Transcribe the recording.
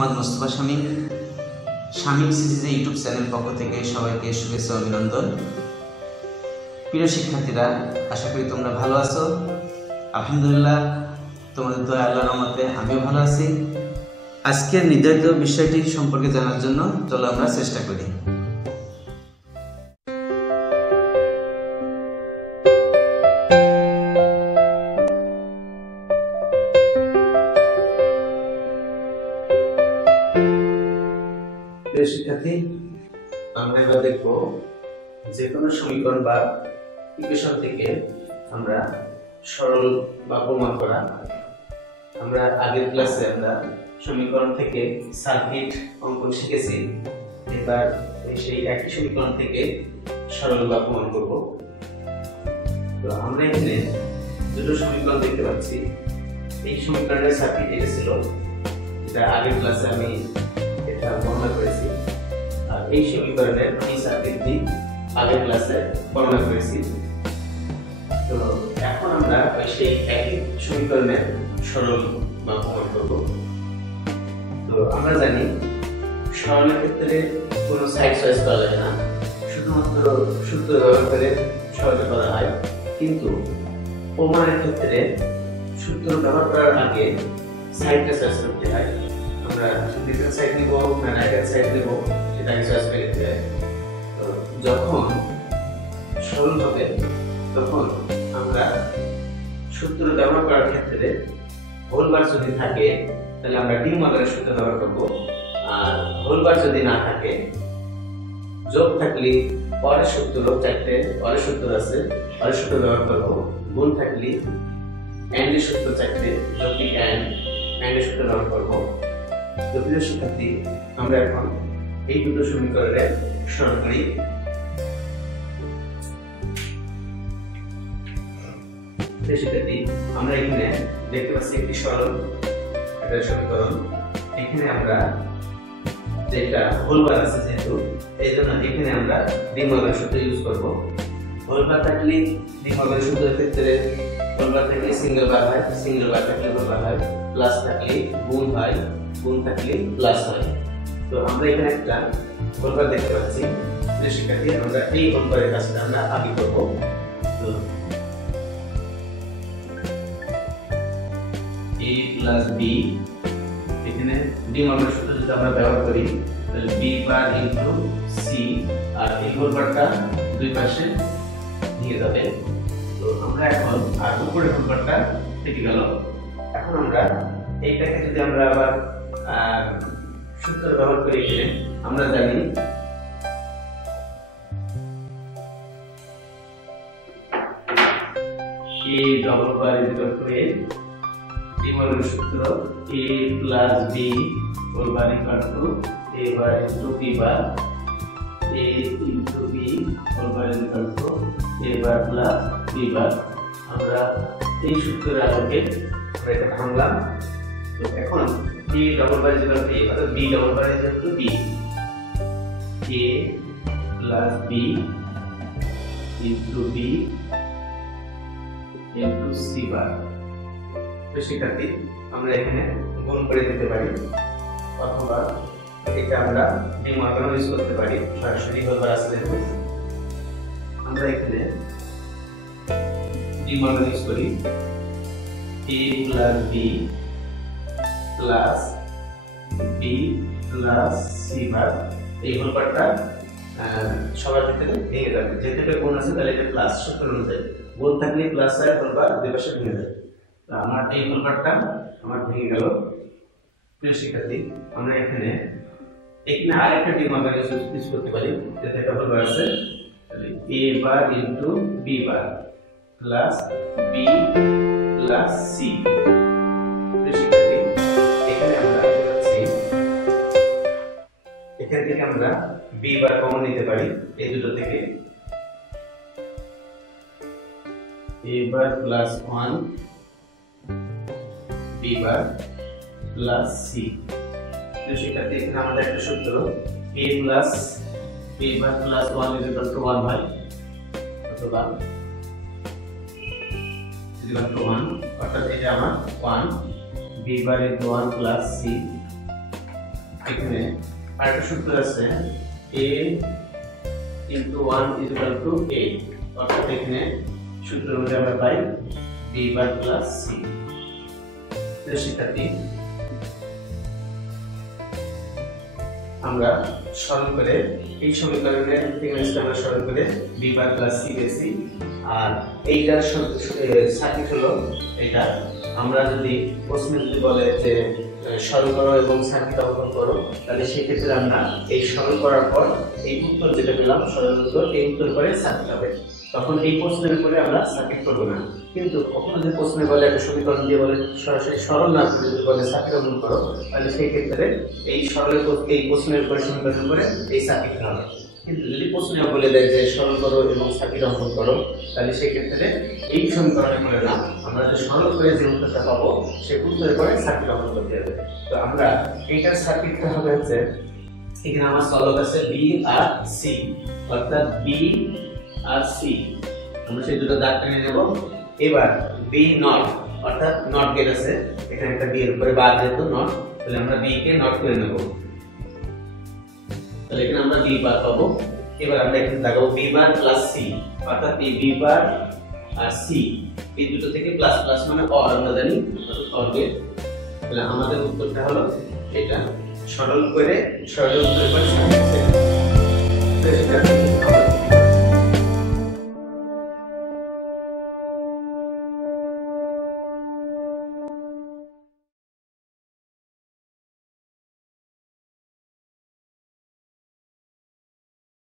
মোহাম্মদ মুস্তাফা শামীম, শামীম সিরিজে YouTube channel পক্ষ থেকে সবাইকে শুভেচ্ছা অভিনন্দন। প্রিয় শিক্ষার্থীরা, আশা করি তোমরা ভালো আছো। আলহামদুলিল্লাহ, তোমাদের দয়া আল্লাহর রহমতে আমিও ভালো আছি। আজকের নির্ধারিত বিষয়টি সম্পর্কে জানার জন্য চলো আমরা চেষ্টা করি। শিক্ষার্থী, আমরা এবার দেখব যে কোনো সমীকরণ বা ইকুয়েশন থেকে আমরা সরল বা প্রমাণ করা। আমরা আগের ক্লাসে আমরা সমীকরণ থেকে সার্কিট অঙ্কন শিখেছি। এবার সেই একই সমীকরণ থেকে সরল বা প্রমাণ করব। তো আমরা এখানে দুটো সমীকরণ দেখতে পাচ্ছি। এই সমীকরণের সার্কিট এটা ছিল, এটা আগের ক্লাসে আমি এটা বর্ণনা করেছি। আর এই সমীকরণের এই সার্কিটটি আগের ক্লাসে বর্ণনা করেছি। তো এখন আমরা সেই একই সমীকরণের সরল বা প্রমাণ করব। তো আমরা জানি সরলের ক্ষেত্রে কোনো সাইড চয়েস করা যায় না, শুধুমাত্র সূত্র ব্যবহার করে সরল করা হয়। কিন্তু প্রমাণের ক্ষেত্রে সূত্র ব্যবহার করার আগে সাইডটা চয়েস করতে হয়। আমরা ডিফারেন্ট সাইড নিব না রাইট হ্যান্ড সাইড নিব সেটা চয়েস করে নিতে হয়। তো যখন সরল হবে তখন আমরা সূত্র ব্যবহার করার ক্ষেত্রে হোল বার যদি থাকে তাহলে আমরা ডি মডেলের সূত্র ব্যবহার করব। আর হোল বার যদি না থাকে, যোগ থাকলে পরের সূত্র, চারটে পরের সূত্র আছে, পরের সূত্র ব্যবহার করব। গুণ থাকলে এন্ড এর সূত্র চারটে, যোগ এন্ড এর সূত্র ব্যবহার করব। তো প্রিয় শিক্ষার্থী, আমরা এখন এই দুটো সমীকরণের সরল করি। শিক্ষার্থী, আমরা এখানে দেখতে পাচ্ছি একটি সরল সমীকরণ। এখানে আমরা যেটা হোল বার আছে যেহেতু, এই জন্য এখানে আমরা দ্বিমৌলিক সূত্র ইউজ করব। হোল বার থাকলে দ্বিমৌলিক সূত্রের ক্ষেত্রে হোল বার থাকলে সিঙ্গেল বার হয়, সিঙ্গেল বার থাকলে হোল বার হয়, প্লাস থাকলে গুণ হয়, গুণ থাকলে প্লাস হয়। তো আমরা এখানে একটা হোল বার দেখতে পাচ্ছি। শিক্ষার্থী, আমরা এই হোল বারের কাজটা আমরা আগে করব। তো a plus b, এখানে দ্বিমৌলিক সূত্র যদি আমরা ব্যবহার করি তাহলে b বার ইনটু c, আর এই হোল বারটা দুই পাশে নিয়ে যাবে। তো আমরা এখন আর উপরের হোল বারটা থেকে গেল। এখন আমরা এইটাকে যদি আমরা আবার সূত্র ব্যবহার করি, এখানে আমরা জানি a double bar equal to a, দ্বিমৌলিক সূত্র a plus b whole bar equal to a bar into b bar, a into b whole bar equal to a bar plus b bar. আমরা এই সূত্রের আলোকে আমরা এটা ভাঙলাম। তো এখন a double bar equal to a, অর্থাৎ b double bar equal two b, a plus b into b into c বার। শিক্ষার্থী, আমরা এখানে গুণ করে দিতে পারি, অথবা এটা আমরা দ্বিমৌলিক ইউজ করতে পারি। সরাসরি হোল বার আছে, আমরা এখানে দ্বিমৌলিক ইউজ করি। a plus b plus b plus c বার। এই হোল বারটা সবার ক্ষেত্রে ভেঙে যাবে, যেহেতু গুণ আছে তাহলে এটা প্লাস সূত্র অনুযায়ী গুণ থাকলে প্লাস হয়, হোল বার দুই পাশে ভেঙে যায়। আমার এই হোল বারটা আমার ভেঙে গেল। প্রিয় শিক্ষার্থী, আমরা এখানে আরেকটা দ্বিমৌলিক ইউজ করতে পারি, যেটা একটা হোল বার আছে, তাহলে a bar into b bar plus b plus c। প্রিয় শিক্ষার্থী, এখানে আমরা এখান থেকে আমরা b বার কমন নিতে পারি এই দুটো থেকে। a bar plus 1, b bar plus c। তো শিক্ষার্থী, এখানে আমাদের একটা সূত্র a plus b bar plus 1 equal to 1 হয়, অথবা ইকুয়াল টু 1, অর্থাৎ এটা আমার 1 b বার ইনটু 1 প্লাস c এখানে আরেকটা সূত্র আছে a into 1 is equal to a, অর্থাৎ এখানে সূত্রের মধ্যে আমরা পাই b বার প্লাস c। শিক্ষার্থী আমরা সরল করে এই সমীকরণের থেকে আমরা সরল করে b বার প্লাস c পেয়েছি। আর এইটার সার্কিট হলো এটা। আমরা যদি প্রশ্নে যদি বলে যে সরল করো এবং সার্কিট অঙ্কন করো, তাহলে সেই ক্ষেত্রে আমরা এই সরল করার পর এই উত্তর যেটা পেলাম সরল উত্তর, এই উত্তর করে সার্কিট হবে। তখন এই প্রশ্নের উপরে আমরা সার্কিট করবো না। কিন্তু কখনো যদি প্রশ্নে বলে একটা সমীকরণ দিয়ে বলে সরাসরি সরল না করে যদি বলে সার্কিট অঙ্কন করো, তাহলে সেই ক্ষেত্রে এই সরলের এই প্রশ্নের উপরে সমীকরণের উপরে এই সার্কিট হবে। কিন্তু যদি প্রশ্নে বলে দেয় যে সরল করো এবং সার্কিট অঙ্কন করো, তাহলে সেই ক্ষেত্রে এই সমীকরণে করে না, আমরা যে সরল করে যে উত্তরটা পাবো সেই উত্তরের পরে সার্কিট অঙ্কন করতে হবে। তো আমরা এইটার সার্কিটটা হবে হচ্ছে এখানে আমার চলক আছে বি আর সি, অর্থাৎ বি আর সি, আমরা সেই দুটো দাগ টেনে নেব। এবার বি নট, অর্থাৎ নট গেট আছে এখানে একটা বি এর উপরে বার যেহেতু নট, তাহলে আমরা বি কে নট করে নেব। তাহলে এখানে আমরা বি বার পাবো। এবার আমরা এখানে লাগাবো বি বার প্লাস সি, অর্থাৎ এই বি বার আর সি এই দুটো থেকে প্লাস প্লাস মানে অর আমরা জানি, অর গেট। তাহলে আমাদের উত্তরটা হলো এটা। সরল করে সরল উত্তর করে